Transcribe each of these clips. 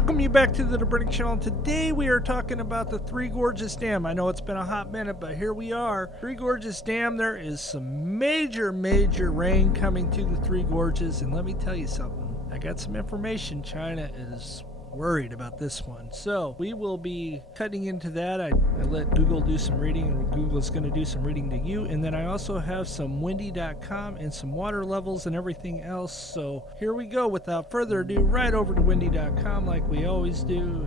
Welcome you back to the Brink Channel. Today we are talking about the Three Gorges Dam. I know it's been a hot minute, but here we are. Three Gorges Dam, there is some major rain coming to the Three Gorges, and let me tell you something. I got some information. China is worried about this one. So we will be cutting into that. I let Google do some reading, and Google is going to do some reading to you. And then I also have some windy.com and some water levels and everything else. So here we go. Without further ado, right over to windy.com like we always do.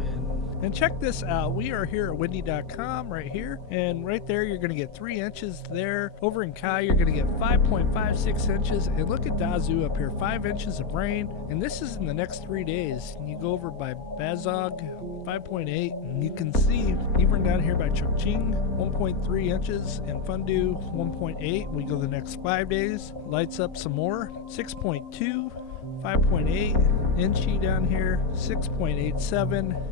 And check this out. We are here at windy.com right here. And right there, you're going to get 3 inches there. Over in Kai, you're going to get 5.56 inches. And look at Dazu up here, 5 inches of rain. And this is in the next 3 days. And you go over by Bazog, 5.8. And you can see even down here by Chongqing, 1.3 inches. And Fundu, 1.8. We go the next 5 days. Lights up some more, 6.2, 5.8. Inchi down here, 6.87.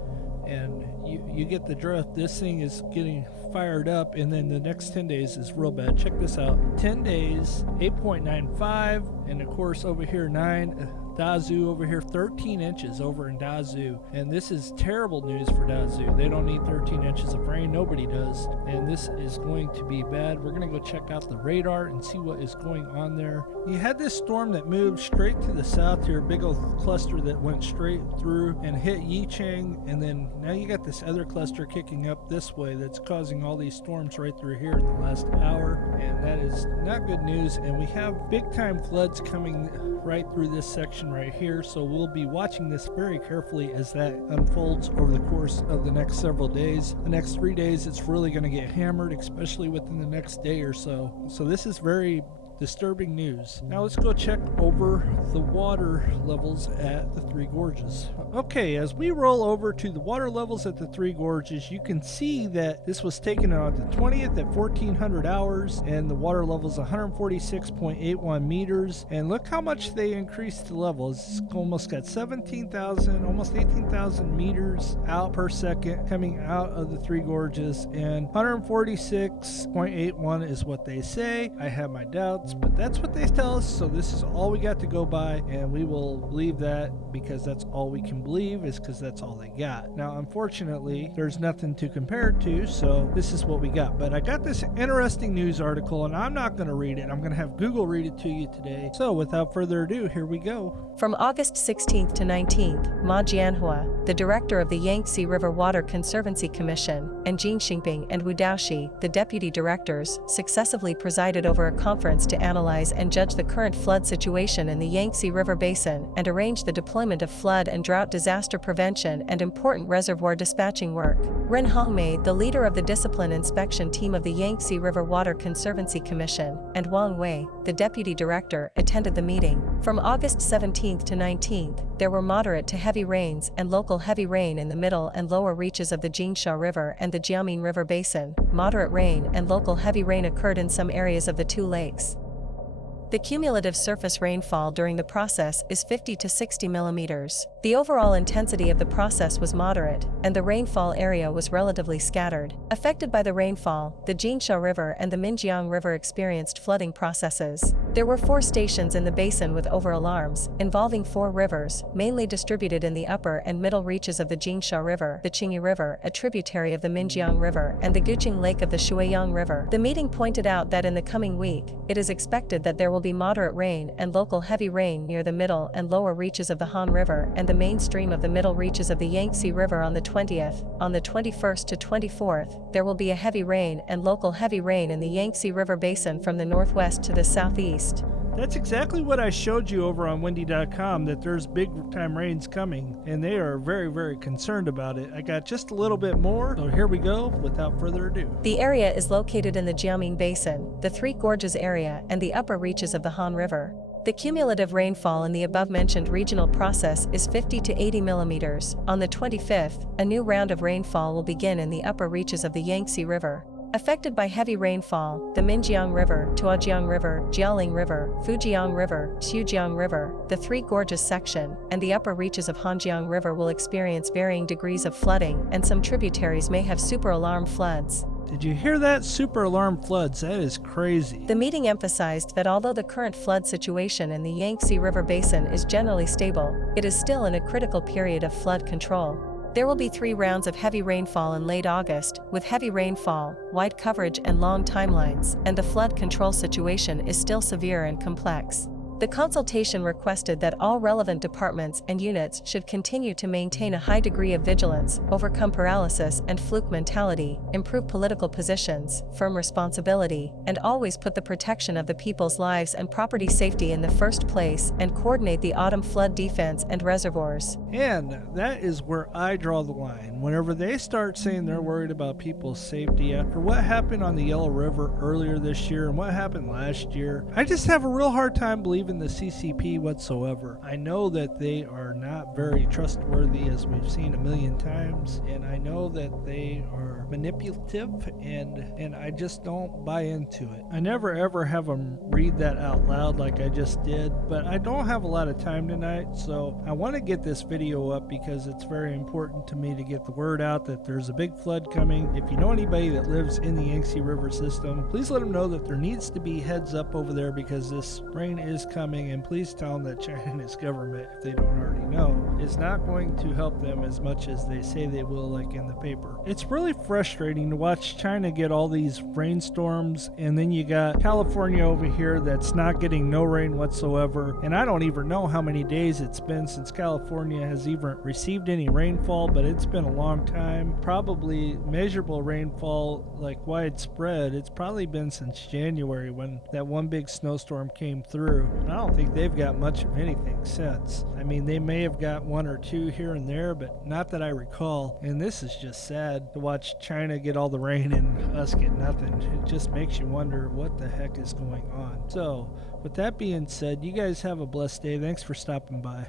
And you get the drift. This thing is getting fired up, and then the next 10 days is real bad. Check this out. 10 days, 8.95, and of course over here 9. Dazu over here, 13 inches over in Dazu. And this is terrible news for Dazu. They don't need 13 inches of rain. Nobody does. And this is going to be bad. We're going to go check out the radar and see what is going on there. You had this storm that moved straight to the south here, a big old cluster that went straight through and hit Yichang. And then now you got this other cluster kicking up this way that's causing all these storms right through here in the last hour. And that is not good news. And we have big time floods coming right through this section right here, so we'll be watching this very carefully as that unfolds over the course of the next several days. The next 3 days it's really going to get hammered, especially within the next day or so. So this is very disturbing news. Now let's go check over the water levels at the Three Gorges. Okay, as we roll over to the water levels at the Three Gorges, you can see that this was taken on the 20th at 1400 hours, and the water level is 146.81 meters. And look how much they increased the levels. It's almost got 17,000, almost 18,000 meters out per second coming out of the Three Gorges, and 146.81 is what they say. I have my doubts, but that's what they tell us, so this is all we got to go by, and we will believe that because that's all we can believe, is because that's all they got. Now unfortunately there's nothing to compare it to, so this is what we got. But I got this interesting news article, and I'm not going to read it. I'm going to have Google read it to you today. So without further ado, here we go. From August 16th to 19th, Ma Jianhua, the director of the Yangtze River Water Conservancy Commission, and Jin Xingping and Wu Daoxi, the deputy directors, successively presided over a conference to analyze and judge the current flood situation in the Yangtze River Basin and arrange the deployment of flood and drought disaster prevention and important reservoir dispatching work. Ren Hongmei, the leader of the discipline inspection team of the Yangtze River Water Conservancy Commission, and Wang Wei, the deputy director, attended the meeting. From August 17th to 19th, there were moderate to heavy rains and local heavy rain in the middle and lower reaches of the Jingsha River and the Jiaoming River Basin. Moderate rain and local heavy rain occurred in some areas of the two lakes. The cumulative surface rainfall during the process is 50 to 60 millimeters. The overall intensity of the process was moderate, and the rainfall area was relatively scattered. Affected by the rainfall, the Jingsha River and the Minjiang River experienced flooding processes. There were 4 stations in the basin with over alarms, involving 4 rivers, mainly distributed in the upper and middle reaches of the Jingsha River, the Qingyi River, a tributary of the Minjiang River, and the Guqing Lake of the Shuiyang River. The meeting pointed out that in the coming week, it is expected that there will be moderate rain and local heavy rain near the middle and lower reaches of the Han River and the mainstream of the middle reaches of the Yangtze River on the 20th. On the 21st to 24th, there will be a heavy rain and local heavy rain in the Yangtze River Basin from the northwest to the southeast. That's exactly what I showed you over on windy.com, that there's big time rains coming, and they are very concerned about it. I got just a little bit more, so here we go without further ado. The area is located in the Jiaoming Basin, the Three Gorges area, and the upper reaches of the Han River. The cumulative rainfall in the above-mentioned regional process is 50 to 80 millimeters. On the 25th, a new round of rainfall will begin in the upper reaches of the Yangtze River. Affected by heavy rainfall, the Minjiang River, Tuojiang River, Jiaoling River, Fujiang River, Xujiang River, the Three Gorges section, and the upper reaches of Hanjiang River will experience varying degrees of flooding, and some tributaries may have super alarm floods. Did you hear that? Super alarm floods. That is crazy. The meeting emphasized that although the current flood situation in the Yangtze River Basin is generally stable, it is still in a critical period of flood control. There will be 3 rounds of heavy rainfall in late August, with heavy rainfall, wide coverage and long timelines, and the flood control situation is still severe and complex. The consultation requested that all relevant departments and units should continue to maintain a high degree of vigilance, overcome paralysis and fluke mentality, improve political positions, firm responsibility, and always put the protection of the people's lives and property safety in the first place, and coordinate the autumn flood defense and reservoirs. And that is where I draw the line. Whenever they start saying they're worried about people's safety after what happened on the Yellow River earlier this year and what happened last year, I just have a real hard time believing the CCP whatsoever. I know that they are not very trustworthy, as we've seen a million times, and I know that they are manipulative, and I just don't buy into it. I never ever have them read that out loud like I just did, but I don't have a lot of time tonight, so I want to get this video up because it's very important to me to get the word out that there's a big flood coming. If you know anybody that lives in the Yangtze River system, please let them know that there needs to be heads up over there because this rain is coming, and please tell them that China's government, if they don't already know, is not going to help them as much as they say they will, like in the paper. It's really frustrating to watch China get all these rainstorms, and then you got California over here that's not getting no rain whatsoever, and I don't even know how many days it's been since California has even received any rainfall, but it's been a long time. Probably measurable rainfall, like widespread, it's probably been since January when that one big snowstorm came through. I don't think they've got much of anything since. I mean, they may have got 1 or 2 here and there, but not that I recall. And this is just sad to watch China get all the rain and us get nothing. It just makes you wonder what the heck is going on. So, with that being said, you guys have a blessed day. Thanks for stopping by.